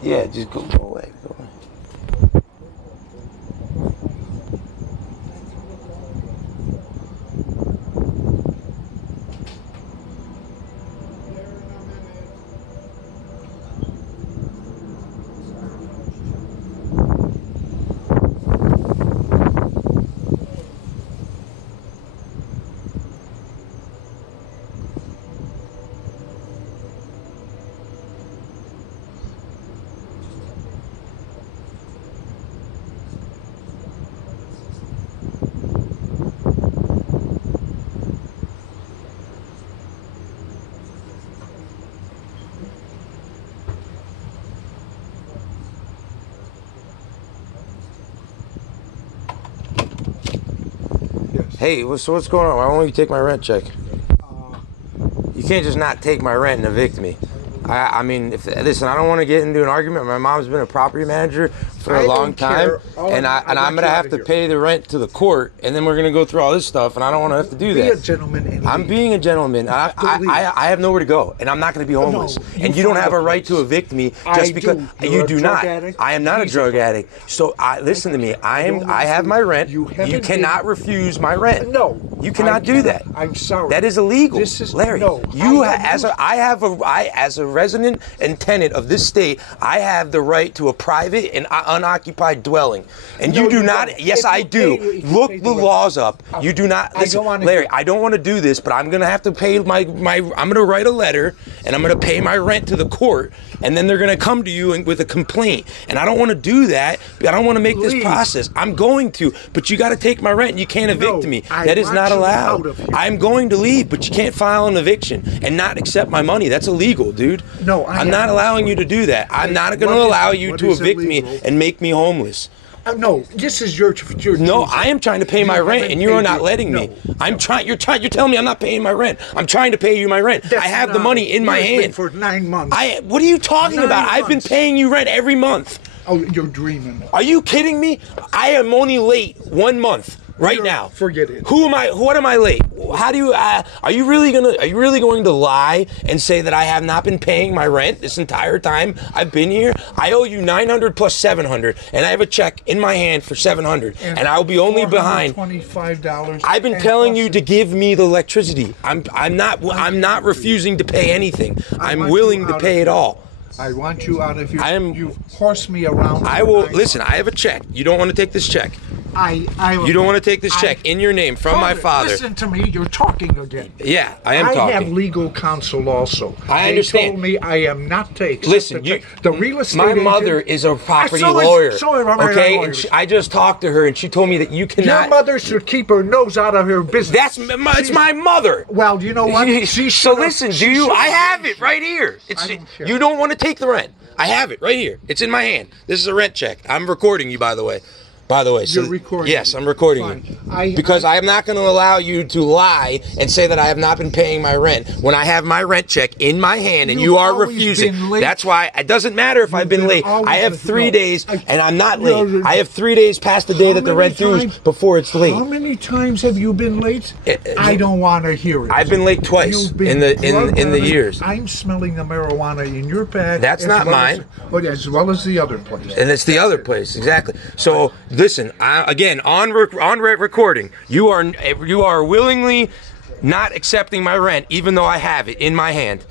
Yeah, just go away. Go away. Hey, what's going on? Why won't you take my rent check? You can't just not take my rent and evict me. I mean, listen, I don't want to get into an argument. My mom's been a property manager for a long time, and I'm gonna have to pay the rent to the court, and then we're gonna go through all this stuff, and I don't want to have to do that. Be a gentleman. I'm being a gentleman. I have nowhere to go, and I'm not gonna be homeless. And you don't have a right to evict me just because you do not. I am not a drug addict. So listen to me. I have my rent. You cannot refuse my rent. No, you cannot do that. I'm sorry. That is illegal, Larry. No, you as a resident and tenant of this state, I have the right to a private and unoccupied dwelling. And you do not. Yes, I do. Look the laws up. You do not. Listen, Larry, I don't want to do this, but I'm going to have to pay I'm going to write a letter, and I'm going to pay my rent to the court, and then they're going to come to you with a complaint. And I don't want to do that. I don't want to make this process. I'm going to, but you got to take my rent, and you can't evict me. That is not allowed. I'm going to leave, but you can't file an eviction and not accept my money. That's illegal, dude. No, I'm not allowing you to do that. I'm not going to allow you to evict me and make me homeless. No, this is your No, I am trying to pay my rent, and you are not letting me. You're telling me I'm not paying my rent. I'm trying to pay you my rent. I have the money in my hand. For 9 months. What are you talking about? I've been paying you rent every month. Oh, you're dreaming. Are you kidding me? I am only late 1 month. Right now, forget it. Who am I? What am I late? How do you? Are you really going to lie and say that I have not been paying my rent this entire time I've been here? I owe you $900 plus $700, and I have a check in my hand for $700, and I'll be only behind $25. I've been telling you to give me the electricity. I'm not refusing to pay anything. I'm willing to pay it all. I want you out of here. You force me around. I will listen. I have a check. You don't want to take this check. You don't want to take this check in your name from my father. Listen to me. You're talking again. Yeah, I am talking. I have legal counsel also. I understand. They told me I am not taking. Listen, the real estate my agent, mother is a property lawyer. Okay, and I just talked to her, and she told me that you cannot. Your mother should keep her nose out of her business. It's my mother. Well, you know what? So listen, I have it right here. You don't want to take the rent. I have it right here. It's in my hand. This is a rent check. I'm recording you, by the way. So, you're recording. Yes, I'm recording you. Because I am not going to allow you to lie and say that I have not been paying my rent when I have my rent check in my hand and you are refusing. That's why it doesn't matter if I've been late. I have 3 days and I'm not late. I have 3 days past the day that the rent due before it's late. How many times have you been late? I don't want to hear it. I've been late twice in the years. I'm smelling the marijuana in your bag. That's not mine. As well as the other place. And it's the other place, exactly. So listen, again, on recording, you are willingly not accepting my rent, even though I have it in my hand.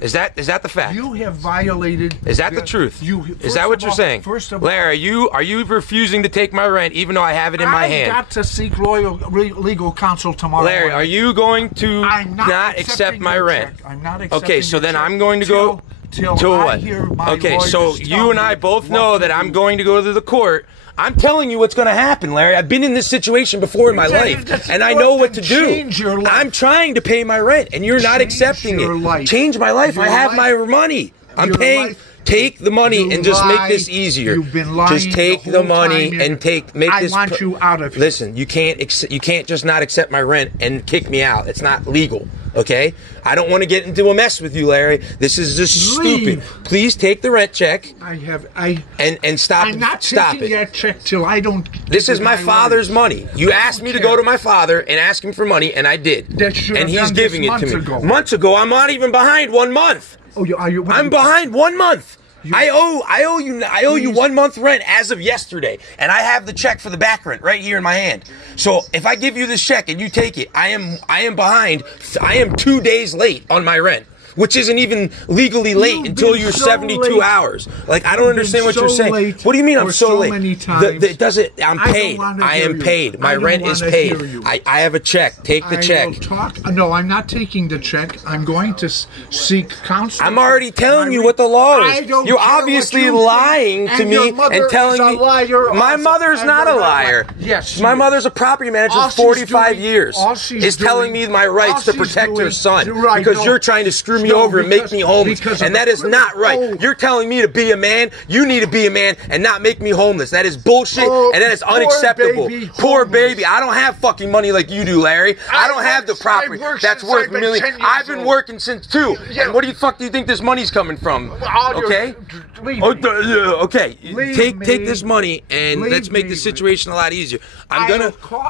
Is that the fact? You have violated. Is that the truth? Is that what you're saying? First of all, Larry, are you refusing to take my rent even though I have it in my hand? I got to seek legal counsel tomorrow. Larry, are you going to I'm not accept my rent? I'm not accepting. Okay, so then I'm going to go till what? I hear my Okay, so lawyers you and I both know that I'm do. going to go to the court. I'm telling you what's going to happen, Larry. I've been in this situation before in my life, and I know what to do. Change your life. I'm trying to pay my rent, and you're not accepting your it. life. Change my life. Your I have life. my money. I'm Your paying. life. Take the money You and just make lie. this easier. You've been lying just take the the whole money time. and make I this. want you out of here. Listen, you can't just not accept my rent and kick me out. It's not legal. Okay? I don't want to get into a mess with you, Larry. This is just Leave. stupid. Please take the rent check. And stop. I'm not stop taking it. that check till I don't. This is my father's money. You asked me to go care. to my father and ask him for money, and I did. That should and have he's done giving this it to me. months ago. Months ago, I'm not even behind 1 month. Oh, are you? I'm behind 1 month. I owe you 1 month rent as of yesterday, and I have the check for the back rent right here in my hand. So if I give you this check and you take it, I am behind. I am 2 days late on my rent, which isn't even legally late until you're 72 hours. Like, I don't understand what you're saying. What do you mean I'm so late? Many times. It doesn't. I'm paid. I am paid. My rent is paid. I have a check. Take the check. I will talk. No, I'm not taking the check. I'm going to seek counsel. I'm already telling you what the law I is. don't You're care obviously what you lying think. to And me your mother and telling is a me. liar My also. mother's And not a you're not liar. lying. Yes, she my is. mother's a property manager All for 45 she's years. all she's Is telling doing- me my rights all to protect she's her doing- son Right, because no. you're trying to screw me No, over and make me homeless, because of and the that is not right. Oh. You're telling me to be a man. You need to be a man and not make me homeless. That is bullshit, Oh, and that is poor unacceptable. baby, Poor homeless. baby. I don't have fucking money like you do, Larry. I don't have the property that's worth millions. I've been working since 2. Yeah. And what do you fuck do you think this money's coming from? Okay. Leave Oh, me. okay. Leave Take me. this money and Leave let's make me. the situation a lot easier. I'll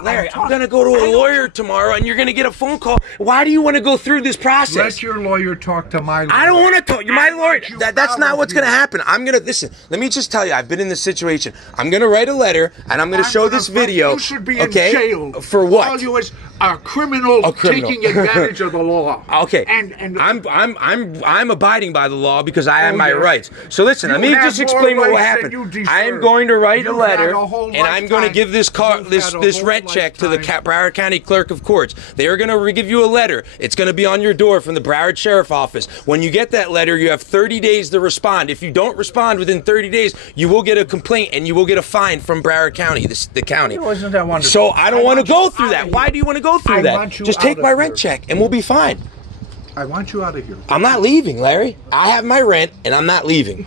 Larry, talk- I'm gonna go to a lawyer tomorrow, and you're gonna get a phone call. Why do you want to go through this process? Let your lawyer talk to my lawyer. I don't want to talk. My lawyer. you That's out not of what's going to here. happen. I'm going to listen. Let me just tell you. I've been in this situation. I'm going to write a letter and I'm going to show this video. You should be in okay? jail. For what? All you is a criminal, taking advantage of the law. Okay. And I'm abiding by the law because I have my yes. rights. So listen, let me You just have explain more what rights than happened. you deserve. I am going to write a You've letter, had a whole and I'm going to lifetime. give this You've this had a whole rent check to the lifetime. Broward County Clerk of Courts. They are going to give you a letter. It's going to be on your door from the Broward Sheriff Office. When you get that letter, you have 30 days to respond. If you don't respond within 30 days, you will get a complaint and you will get a fine from Broward County, the county. Oh, isn't that wonderful? So I don't want to want go you through out that. of Why here. do you want to go through I that? want you Just out take of my here. rent check and we'll be fine. I want you out of here. I'm not leaving, Larry. I have my rent and I'm not leaving.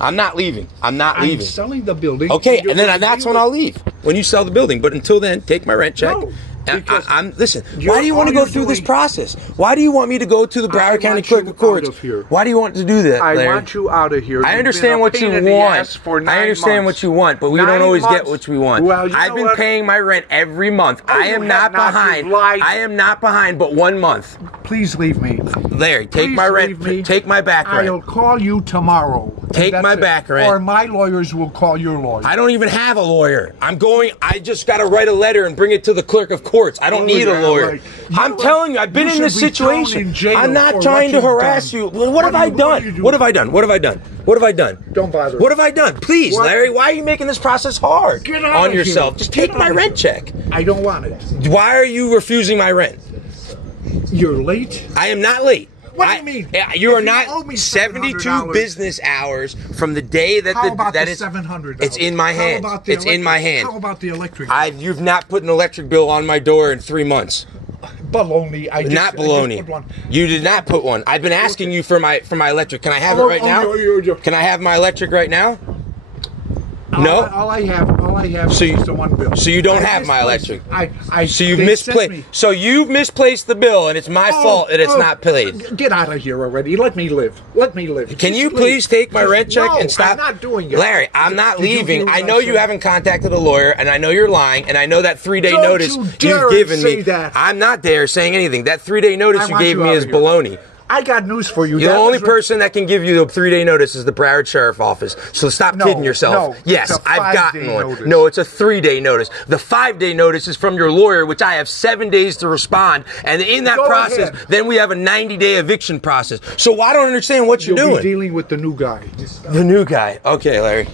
I'm not leaving. I'm not leaving. I'm selling the building. Okay, You're and then gonna that's deal when I'll with- leave. When you sell the building. But until then, take my rent check. No, And because listen, why do you want to all go through you're this doing- process? Why do you want me to go to the Broward County want Clerk you of Courts? out of here. Why do you want to do that, I Larry? want you out of here. I You've understand been a what you pain in the ass want. for 9 I understand months. what you want, but we 9 don't always get months. what we want. Well, you I've know been what? paying my rent every month. Oh, I you am have not not. behind. You've lied. I am not behind, but 1 month. Please leave me. Larry, take Please my rent. leave me. Take my back rent. I'll call you tomorrow. And Take that's my it. back rent. Or my lawyers will call your lawyer. I don't even have a lawyer. I just got to write a letter and bring it to the clerk of courts. I don't need a yeah, lawyer. right. I'm telling you, I've been You in this should be thrown situation. in jail I'm not for trying what to you've harass done. you. What have I done? you do? What have I done? What have I done? What have I done? Don't bother. What have I done? Please, What? Larry, why are you making this process hard Get out on of yourself? here. Just Get take my out of rent here. check. I don't want it. Why are you refusing my rent? You're late. I am not late. What do you mean? You are If you not owe me 72 $700 business hours from the day that How about that the is $700? It's in my hand. How about the It's in my hand. How about the electric? You've not put an electric bill on my door in 3 months. Baloney. I just Not put baloney. one. You did not put one. I've been asking you for my electric. Can I have it right now? Can I have my electric right now? No. All I have So is the one bill. So you don't I have my misplaced electric. it. So you've they sent misplaced. me- So you've misplaced the bill, and it's my fault that it's not paid. Get out of here already. Let me live. Let me live. Can you Just please take my rent check No, and stop? I'm not doing it. Larry, I'm not Did you leaving. hear what I know you said? haven't contacted a lawyer, and I know you're lying, and I know that 3-day Don't notice you dare you've given say me. that. I'm not dare saying anything. That 3-day notice I you want gave you me out is of here. baloney. I got news for you. The only person that can give you a 3-day notice is the Broward Sheriff Office. So stop kidding yourself. No, yes, it's a I've gotten 5-day one. notice. No, it's a 3-day notice. The 5-day notice is from your lawyer, which I have 7 days to respond. And in that process, then we have a 90-day eviction process. So I don't understand what you're You'll doing. be dealing with the new guy. The new guy. Okay, Larry.